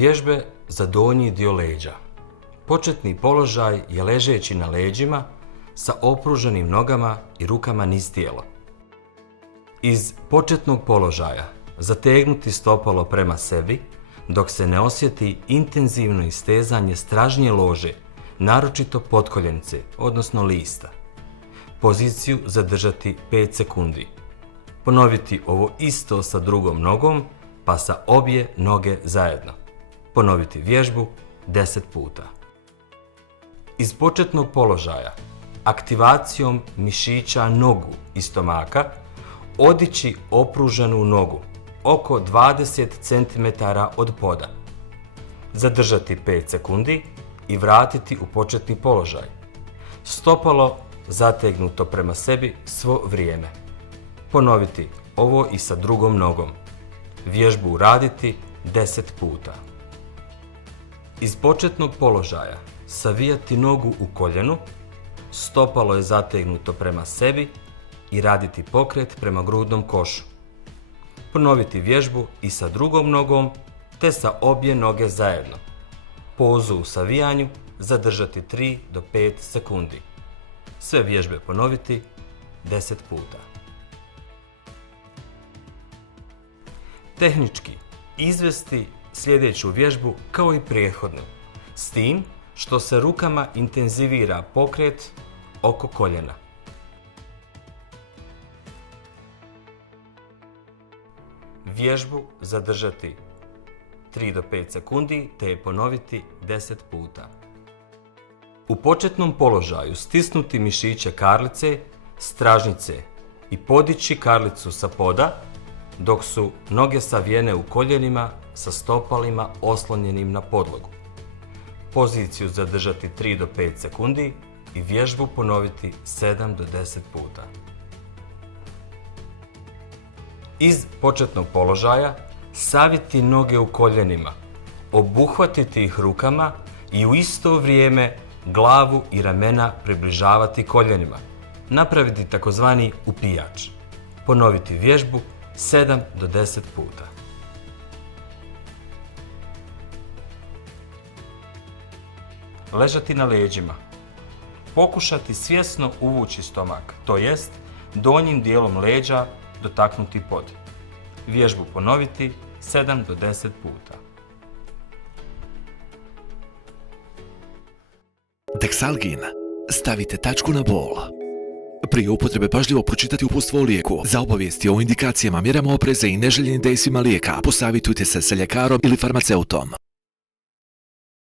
Vježbe za donji dio leđa. Početni položaj je ležeći na leđima sa opruženim nogama i rukama niz tijela. Iz početnog položaja zategnuti stopalo prema sebi dok se ne osjeti intenzivno istezanje stražnje lože, naročito potkoljenice, odnosno lista. Poziciju zadržati 5 sekundi. Ponoviti ovo isto sa drugom nogom, pa sa obje noge zajedno. Ponoviti vježbu 10 puta. Iz početnog položaja, aktivacijom mišića nogu i stomaka, odići opruženu nogu oko 20 cm od poda. Zadržati 5 sekundi i vratiti u početni položaj. Stopalo zategnuto prema sebi svo vrijeme. Ponoviti ovo i sa drugom nogom. Vježbu uraditi 10 puta. Iz početnog položaja savijati nogu u koljenu, stopalo je zategnuto prema sebi i raditi pokret prema grudnom košu. Ponoviti vježbu i sa drugom nogom te sa obje noge zajedno. Pozu u savijanju zadržati 3 do 5 sekundi. Sve vježbe ponoviti 10 puta. Tehnički izvesti sljedeću vježbu kao i prethodnu, s tim što se rukama intenzivira pokret oko koljena. Vježbu zadržati 3 do 5 sekundi te je ponoviti 10 puta. U početnom položaju stisnuti mišiće karlice, stražnjice i podići karlicu sa poda dok su noge savijene u koljenima sa stopalima oslonjenim na podlogu. Poziciju zadržati 3 do 5 sekundi i vježbu ponoviti 7 do 10 puta. Iz početnog položaja saviti noge u koljenima, obuhvatiti ih rukama i u isto vrijeme glavu i ramena približavati koljenima. Napraviti takozvani upijač. Ponoviti vježbu 7 do 10 puta. Ležati na leđima. Pokušati svjesno uvući stomak, to jest donjim dijelom leđa dotaknuti pod. Vježbu ponoviti 7 do 10 puta. Dexalgin. Stavite tačku na bol. Prije upotrebe pažljivo pročitati uputstvo o lijeku. Za obavijesti o indikacijama, mjerama opreza i neželjenim dejstvima lijeka posavitujte se sa ljekarom ili farmaceutom.